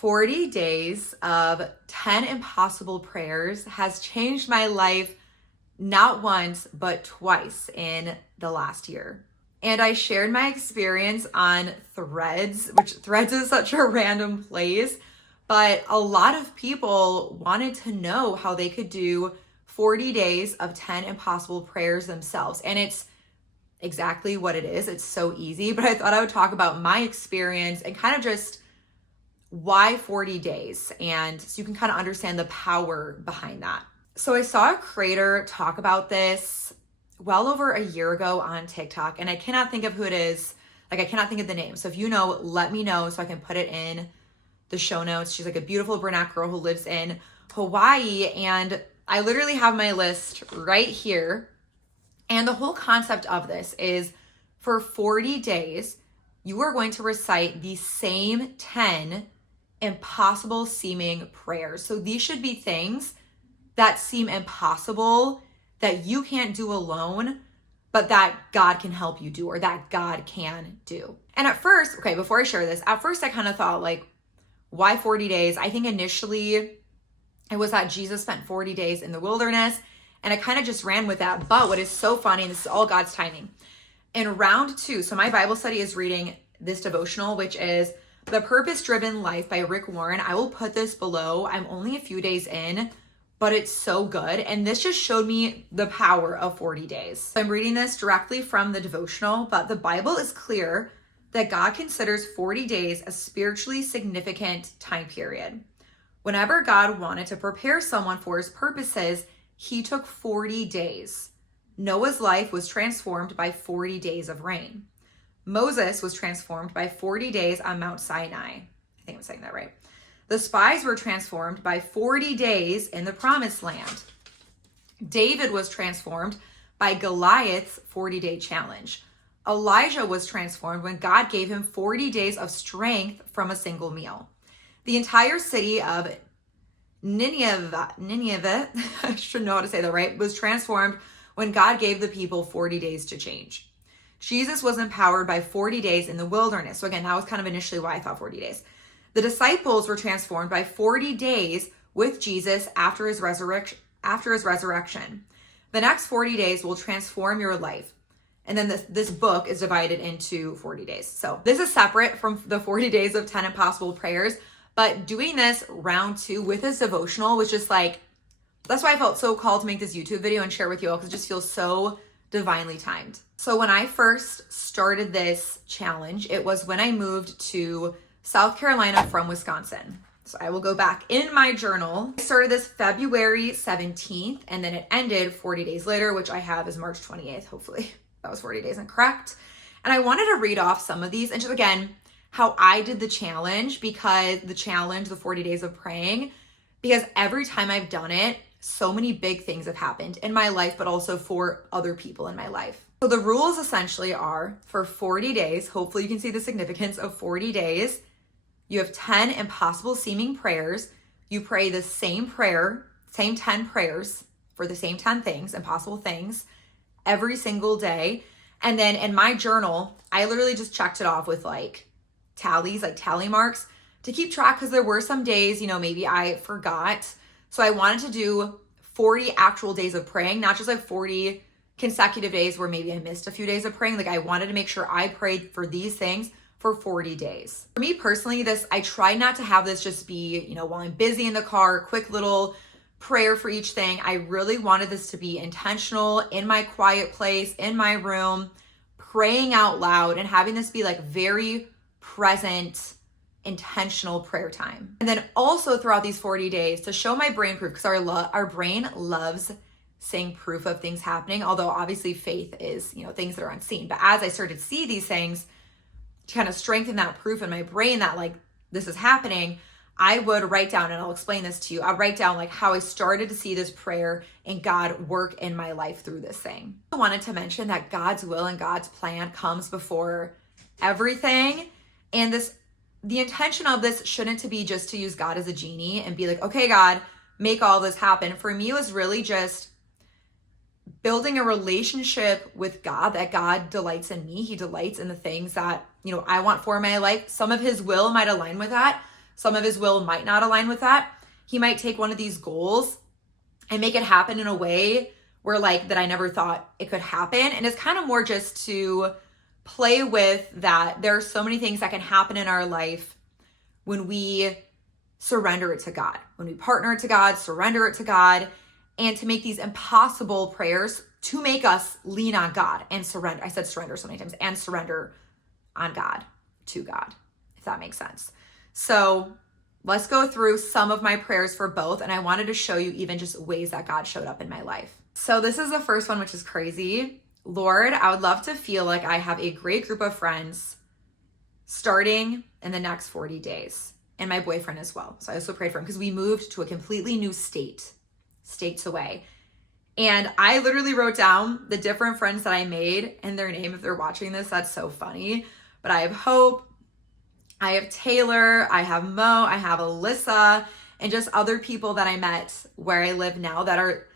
40 days of 10 impossible prayers has changed my life not once, but twice in the last year. And I shared my experience on Threads, which Threads is such a random place, but a lot of people wanted to know how they could do 40 days of 10 impossible prayers themselves. And it's exactly what it is. It's so easy, but I thought I would talk about my experience and kind of just why 40 days, and so you can kind of understand the power behind that. So I saw a creator talk about this well over a year ago on TikTok, and I cannot think of who it is. Like, I cannot think of the name. So if you know, let me know so I can put it in the show notes. She's like a beautiful brunette girl who lives in Hawaii, and I literally have my list right here. And the whole concept of this is for 40 days, you are going to recite the same 10 impossible seeming prayers. So these should be things that seem impossible, that you can't do alone, but that God can help you do, or that God can do. And at first, okay, before I share this, at first I kind of thought, like, why 40 days? I think initially it was that Jesus spent 40 days in the wilderness, and I kind of just ran with that. But what is so funny, and this is all God's timing, in round 2, so my Bible study is reading this devotional, which is The Purpose-Driven Life by Rick Warren. I will put this below. I'm only a few days in, but it's so good. And this just showed me the power of 40 days. So I'm reading this directly from the devotional, but the Bible is clear that God considers 40 days a spiritually significant time period. Whenever God wanted to prepare someone for his purposes, he took 40 days. Noah's life was transformed by 40 days of rain. Moses was transformed by 40 days on Mount Sinai. I think I'm saying that right. The spies were transformed by 40 days in the promised land. David was transformed by Goliath's 40-day challenge. Elijah was transformed when God gave him 40 days of strength from a single meal. The entire city of Nineveh, I should know how to say that right, was transformed when God gave the people 40 days to change. Jesus was empowered by 40 days in the wilderness. So again, that was kind of initially why I thought 40 days. The disciples were transformed by 40 days with Jesus after his resurrection. The next 40 days will transform your life. And then this book is divided into 40 days. So this is separate from the 40 days of 10 impossible prayers, but doing this round 2 with this devotional was just like, that's why I felt so called to make this YouTube video and share with you all, because it just feels so divinely timed. So when I first started this challenge, it was when I moved to South Carolina from Wisconsin. So I will go back in my journal. I started this February 17th, and then it ended 40 days later, which I have is March 28th. Hopefully that was 40 days and correct. And I wanted to read off some of these and just, again, how I did the challenge, because the 40 days of praying, because every time I've done it, so many big things have happened in my life, but also for other people in my life. So the rules essentially are, for 40 days, hopefully you can see the significance of 40 days, you have 10 impossible seeming prayers. You pray the same prayer, same 10 prayers for the same 10 things, impossible things, every single day. And then in my journal, I literally just checked it off with like tallies, like tally marks to keep track, because there were some days, maybe I forgot. So I wanted to do 40 actual days of praying, not just like 40 consecutive days where maybe I missed a few days of praying. Like, I wanted to make sure I prayed for these things for 40 days. For me personally, I try not to have this just be, while I'm busy in the car, quick little prayer for each thing. I really wanted this to be intentional, in my quiet place, in my room, praying out loud, and having this be like very present, intentional prayer time. And then also throughout these 40 days to show my brain proof, because our brain loves seeing proof of things happening, although obviously faith is, things that are unseen. But as I started to see these things, to kind of strengthen that proof in my brain that like this is happening, I would write down, and I'll explain this to you, I'd write down like how I started to see this prayer and God work in my life through this thing. I wanted to mention that God's will and God's plan comes before everything. And the intention of this shouldn't to be just to use God as a genie and be like, okay, God, make all this happen. For me, it was really just building a relationship with God, that God delights in me. He delights in the things that, I want for my life. Some of his will might align with that. some of his will might not align with that. He might take one of these goals and make it happen in a way where like that I never thought it could happen. And it's kind of more just to play with that. There are so many things that can happen in our life when we surrender it to God, when we partner it to God, surrender it to God, and to make these impossible prayers to make us lean on God and surrender. I said surrender so many times, and surrender on God, to God, if that makes sense. So let's go through some of my prayers for both. And I wanted to show you even just ways that God showed up in my life. So this is the first one, which is crazy. Lord, I would love to feel like I have a great group of friends starting in the next 40 days, and my boyfriend as well. So I also prayed for him because we moved to a completely new states away. And I literally wrote down the different friends that I made and their name. If they're watching this, that's so funny. But I have Hope, I have Taylor, I have Mo, I have Alyssa, and just other people that I met where I live now that are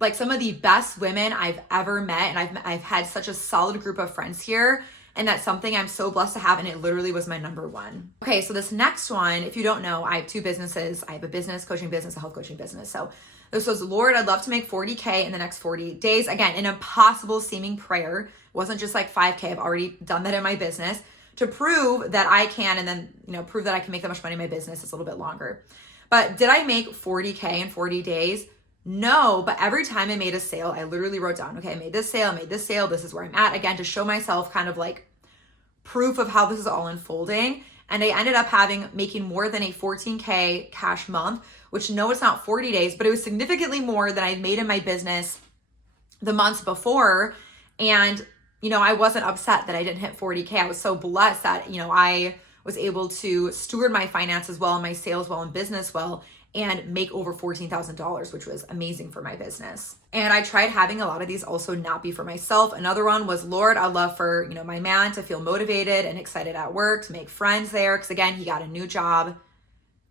like some of the best women I've ever met. And I've had such a solid group of friends here. And that's something I'm so blessed to have. And it literally was my number one. Okay, so this next one, if you don't know, I have two businesses. I have a business coaching business, a health coaching business. So this was, Lord, I'd love to make 40K in the next 40 days. Again, an impossible seeming prayer. It wasn't just like 5K. I've already done that in my business to prove that I can, and then, prove that I can make that much money in my business. It's a little bit longer. But did I make 40K in 40 days? No, but every time I made a sale, I literally wrote down, okay, I made this sale, this is where I'm at. Again, to show myself kind of like proof of how this is all unfolding. And I ended up making more than a 14K cash month, which no, it's not 40 days, but it was significantly more than I'd made in my business the months before. And, I wasn't upset that I didn't hit 40K. I was so blessed that, I was able to steward my finances well and my sales well and business well and make over $14,000, which was amazing for my business. And I tried having a lot of these also not be for myself. Another one was, Lord, I'd love for, my man to feel motivated and excited at work, to make friends there. Because again, he got a new job,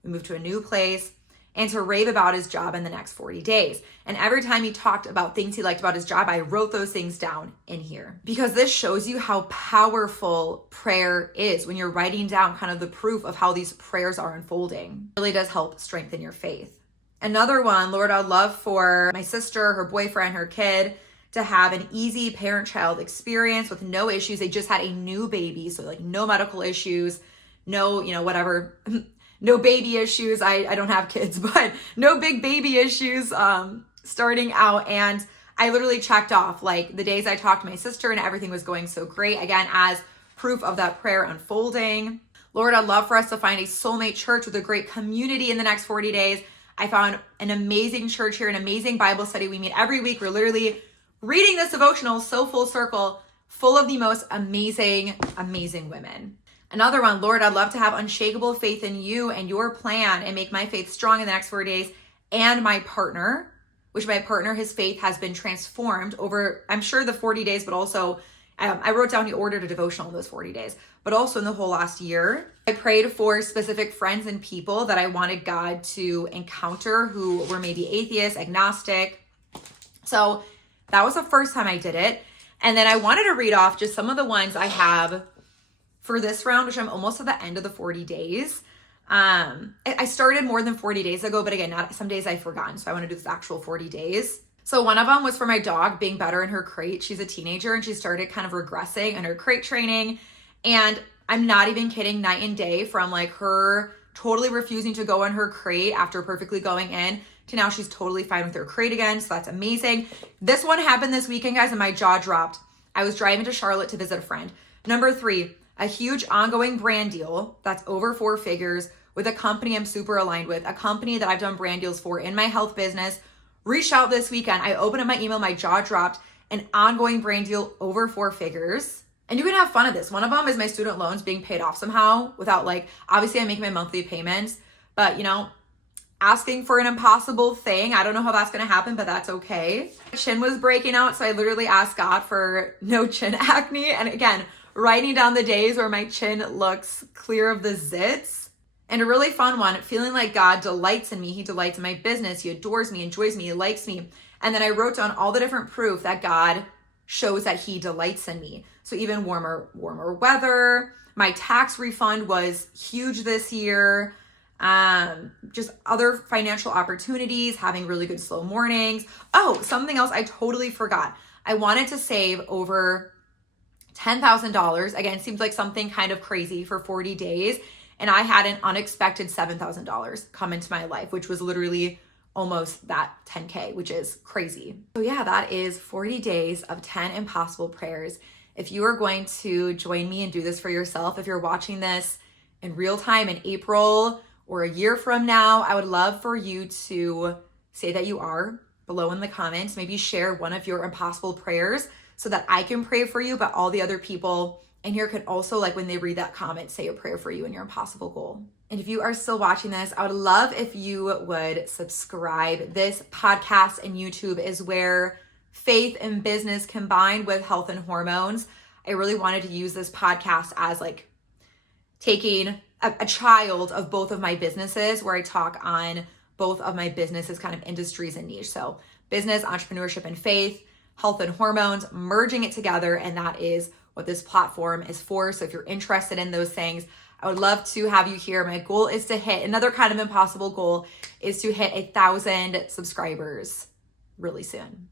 we moved to a new place, and to rave about his job in the next 40 days. And every time he talked about things he liked about his job, I wrote those things down in here. Because this shows you how powerful prayer is when you're writing down kind of the proof of how these prayers are unfolding. It really does help strengthen your faith. Another one, Lord, I'd love for my sister, her boyfriend, her kid to have an easy parent-child experience with no issues. They just had a new baby, so like no medical issues, no, whatever, no baby issues. I don't have kids, but no big baby issues starting out. And I literally checked off like the days I talked to my sister and everything was going so great. Again, as proof of that prayer unfolding. Lord, I'd love for us to find a soulmate church with a great community in the next 40 days. I found an amazing church here, an amazing Bible study. We meet every week. We're literally reading this devotional so full circle, full of the most amazing, amazing women. Another one, Lord, I'd love to have unshakable faith in you and your plan and make my faith strong in the next 40 days. And my partner, his faith has been transformed over, I'm sure the 40 days, but also I wrote down he ordered a devotional in those 40 days, but also in the whole last year. I prayed for specific friends and people that I wanted God to encounter who were maybe atheist, agnostic. So that was the first time I did it. And then I wanted to read off just some of the ones I have for this round, which I'm almost at the end of the 40 days. I started more than 40 days ago, but again, some days I've forgotten. So I want to do this actual 40 days. So one of them was for my dog being better in her crate. She's a teenager and she started kind of regressing in her crate training. And I'm not even kidding, night and day from like her totally refusing to go in her crate after perfectly going in to now she's totally fine with her crate again. So that's amazing. This one happened this weekend, guys, and my jaw dropped. I was driving to Charlotte to visit a friend. Number 3, a huge ongoing brand deal that's over 4 figures with a company I'm super aligned with, a company that I've done brand deals for in my health business. Reached out this weekend. I opened up my email, my jaw dropped, an ongoing brand deal over 4 figures. And you can have fun at this. One of them is my student loans being paid off somehow without obviously I make my monthly payments, but asking for an impossible thing. I don't know how that's going to happen, but that's okay. My chin was breaking out. So I literally asked God for no chin acne. And again, writing down the days where my chin looks clear of the zits. And a really fun one, feeling like God delights in me. He delights in my business. He adores me, enjoys me, he likes me. And then I wrote down all the different proof that God shows that he delights in me. So even warmer weather. My tax refund was huge this year. just other financial opportunities, having really good slow mornings. Oh, something else I totally forgot. I wanted to save over $10,000. Again, seemed like something kind of crazy for 40 days. And I had an unexpected $7,000 come into my life, which was literally almost that 10K, which is crazy. So yeah, that is 40 days of 10 impossible prayers. If you are going to join me and do this for yourself, if you're watching this in real time in April or a year from now, I would love for you to say that you are below in the comments. Maybe share one of your impossible prayers so that I can pray for you, but all the other people in here can also, like when they read that comment, say a prayer for you and your impossible goal. And if you are still watching this, I would love if you would subscribe. This podcast and YouTube is where faith and business combined with health and hormones. I really wanted to use this podcast as like taking a child of both of my businesses, where I talk on both of my businesses kind of industries and niche. So business, entrepreneurship, and faith, health and hormones, merging it together. And that is what this platform is for. So if you're interested in those things, I would love to have you here. My goal is to hit, another kind of impossible goal is to hit 1,000 subscribers really soon.